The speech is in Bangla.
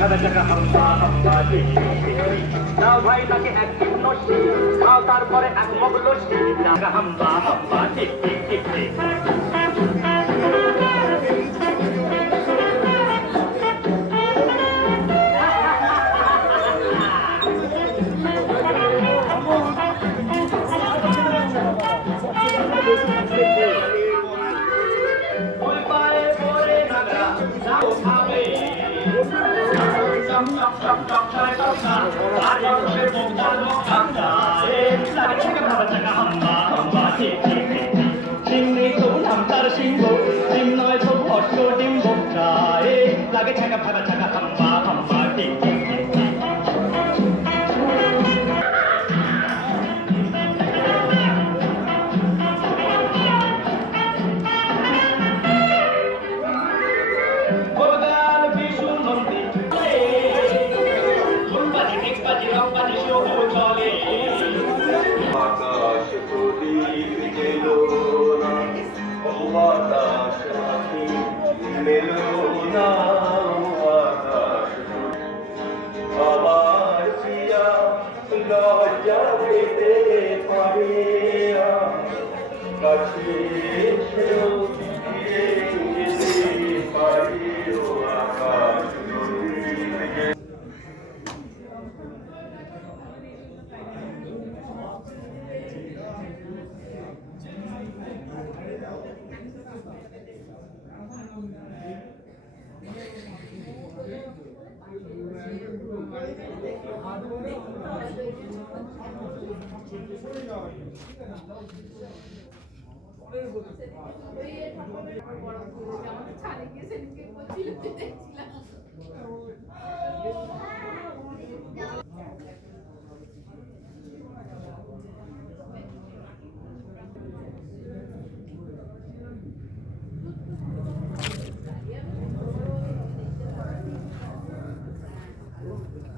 ঘাড়ে চাকা হাম্বা হাম্বা টিক টিক টিক টিক। নাও ভাই তাকে এক টিপ নষ্টি, খাও তারপরে এক মগ লষ্টি। চাকা হাম্বা হাম্বা টিক টিক টিক টিক। ওই পায়ে পড়ে নাগরা যাও খাবে, টক টক টক টক করে টকা, আর গল্পের বোকার বোকা। লাগে থেকে ভাবা চাকা হাম্বা হাম্বা টিক টিক টিক টিক। চিমনি তো নাম তার সিংহ, ডিম নয় তো অষ্ট ডিম বোকায়। লাগে থেকে ভাবা চাকা হাম্বা হাম্বা টিক টিক টিক টিক। গোলগাল বিষ্ণু নন্দী ফুলবাজি টেকবাজি রংবাজি শোভু চলে। আকাশ প্রদীপ গেলো না, ও বাতাস পাখি মেলো না, ও আকাশ আমার প্রিয়া লজ্জা পেতে পারে না, কাছে এসেও ফিরে যেতে পারি, ও আকাশ প্রদীপ গেলো। ছাড়ে গিয়ে সেদিনকে বলছিল যে দেখছিলাম